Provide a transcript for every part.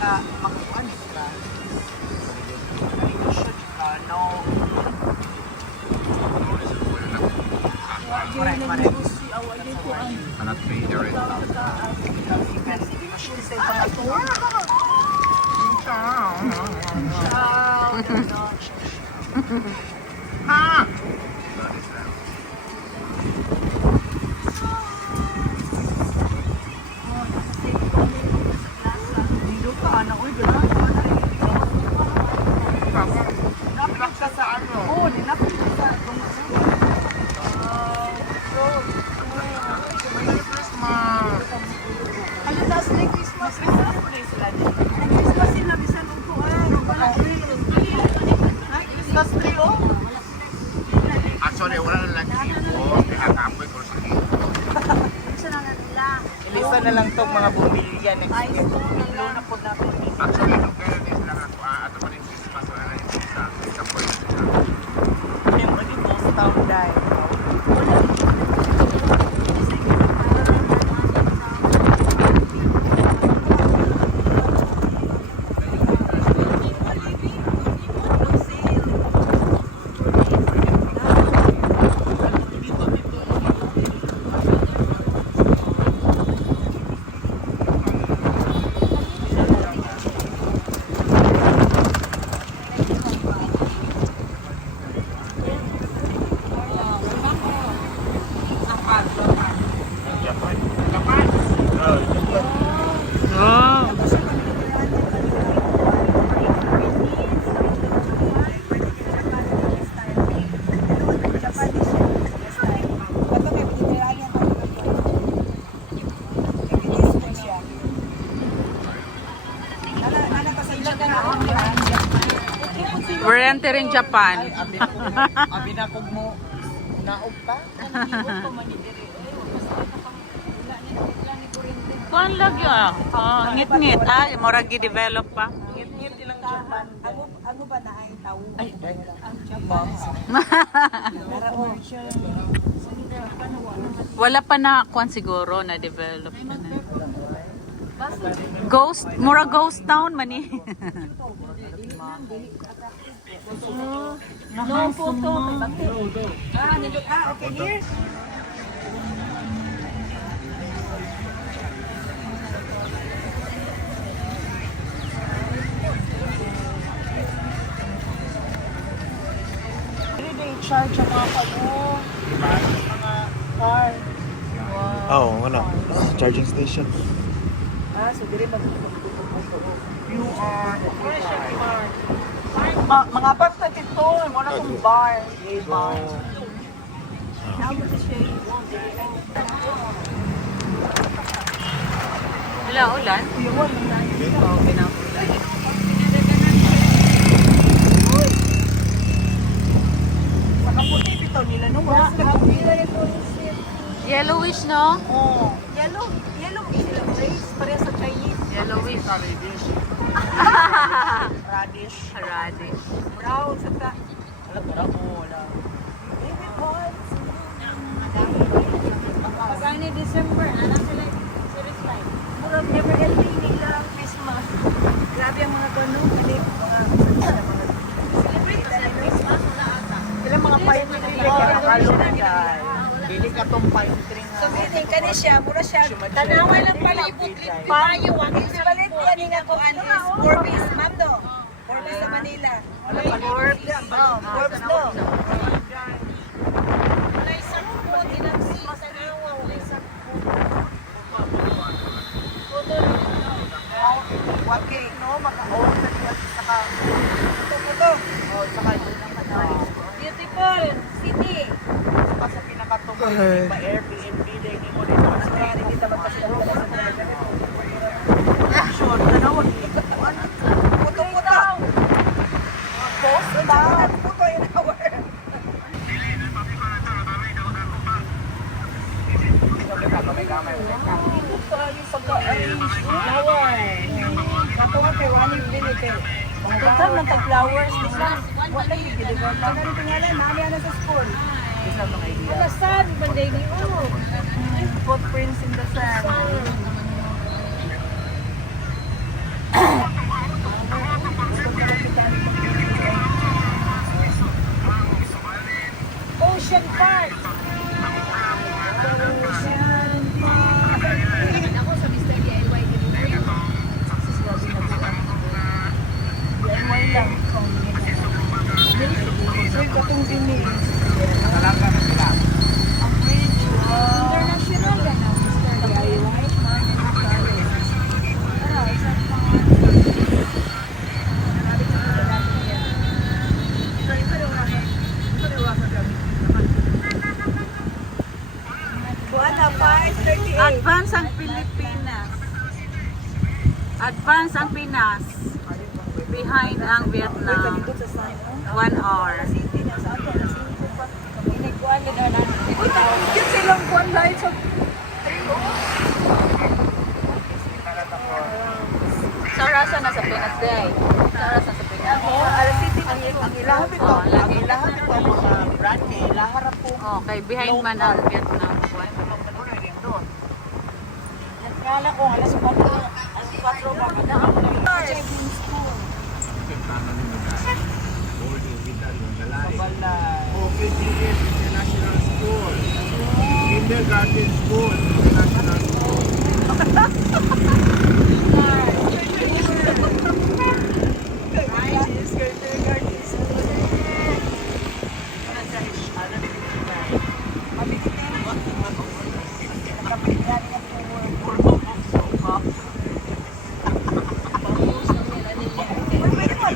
makakuan ka. Religion ka, no. Correct. Cannot pay the rent. Ah! Napit ka sa ano? Oo, ninapit ka sa Merry Christmas! ano last day Christmas? Christmas sila bisan upo Christmas tree oh. Actually, wala na lang ipo. Pinakapoy ko sa ipo. Ilista na lang itong mga bumilya next year. Ilo na po na po. Actually, nung kailan din sila ako, ato pa rin Christmas, wala na yung isa. Ikapoy na sila. Yung mga dito sa town dahil. We're entering Japan. Abi na kog mo naog pa. Kuan lagi ah. Oh, ngit-ngit ah, murag gi-develop pa. Ngit-ngit ilang Japan. Ano ba na ay tao? Ay, ang Japan. Wala pa na kuan siguro na develop pa na. Ghost, mura ghost town man eh. No photo. Okay, here. Really they charge ang mga mga car. Oh, ano? Charging station. So dire magtutok mo ko. You are mga part na dito, mo na kong bar, gay bar. How much is it? Wala ulan. Oh, pinapulan. Sa kaputi bitaw nila no, wala sa Yellowish no? Oh, Yellow sila race pareha sa Chinese. Yellowish. radish. Radish. Radish. Brown sa ta. Wala ko ramo, wala. Pag ni December, anak sila series life. Murag never ending nila ang Christmas. Grabe ang mga ganun, kali mga celebrate sa Christmas wala ata. Ilang mga pipe tree kaya nakalo na yan. Bili ka tong pipe tree nga. So meaning kani siya, mura siya. Tanaway lang pala iputlit pa yung wag sa balit yan nga ko ano is Forbes, ma'am no. Forbes sa Manila. Wala pa Forbes. Oh, Forbes no. Wala isang po dinagsi sa nawa, wala isang po. Okay, no, maka-own na siya saka Ito. oh, saka yun naman na. Beautiful city. Saka sa pinakatungkol pa Airbnb day ni mo dito. Mas kaya kita magkasundo sa mga action, tanawon. Puto-puto. Boss ba? Puto in our. Dito pa yung pagka-arrange flower. Katuwa kay Wani Bilite. Total ng tag-flowers nila. Wala yung giligan. Wala yung pangalan. Nami na sa school. Isa mga idea. Wala sad banday ni oh. Footprints in the sand. Advance ang Pinas. Behind ang Vietnam. Dito sa sign, 1 hour. City na sa ato. Inigkuhan din na. Yun silang kuhan dahil sa Sa rasa na sa Pinas day. Sa rasa sa Pinas. Alas City ang ilahap ito. Oh, lagi. Ang ilahap ito ang mga brand kay ilaharap po. Okay, behind man ang Vietnam. Kala ko alas 4 ba na ako check-in school. OPGS International School. Kindergarten School. International School.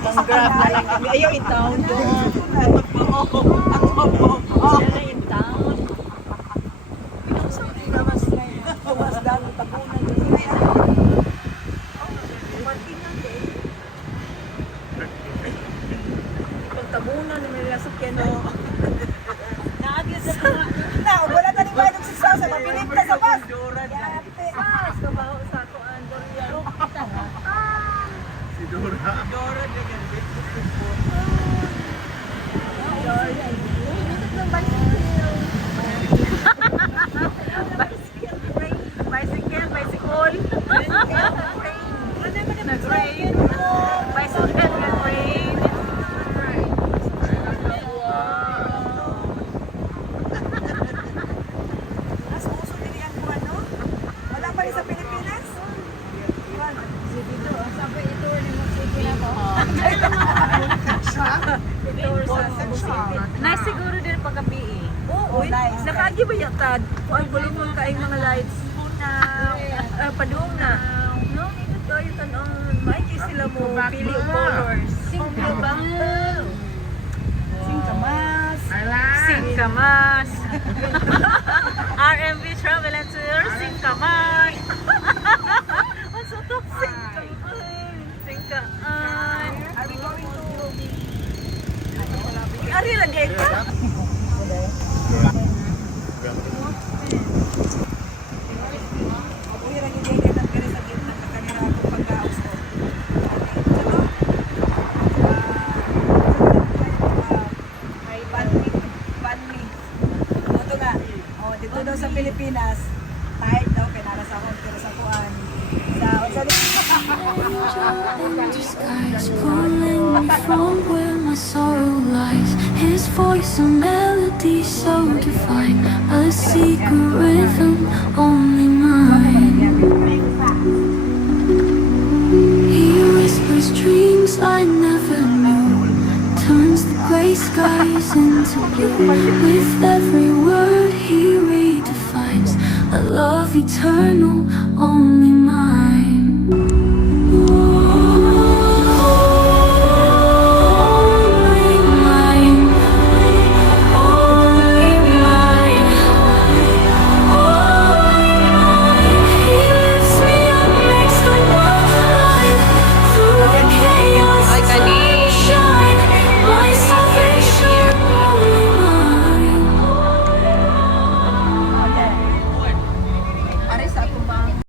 Ang grab na lang kami. Ayaw in-town doon. Sila in-town. Tumas dalo, tapunan. Pagtabunan ni may lasok yan o. Na, wala na ni Manong si Sasa. Mabilip na sa bus. Yate. Bus, kabaho sa ako. Andor yan. Si Dora. Bicycle. Nag-rain. Bicycle nag-rain. Mas uso din yan po ano? Wala pa rin sa Pilipinas? Iwan. Sabi ito ni mo sige na ko. Ito sa Cebu City. Nice siguro din paggabi eh. Oo, nice. Nakagi ba yatad? Kuan bulong kaayong mga lights na padung na. No, dito tayo tanon. Maiki sila mo pili og colors. Singkamas. Singkamas. Singkamas. RMB Travel and Tours, Singkamas. What's to Singkamas? Singkaan. Are we going to... Ari lang dito. Ako yung nag-i-date at kaya sa gitna sa kanila ako pagkaos ko. May banmi. Ito nga. Oh, dito daw sa Pilipinas, kahit daw pinara sa akong pero sa kuan. Sa Skies pulling from where my sorrow lies. His voice a melody so divine, a secret rhythm only mine. He whispers dreams I never knew, turns the gray skies into blue. With every word he redefines a love eternal only mine.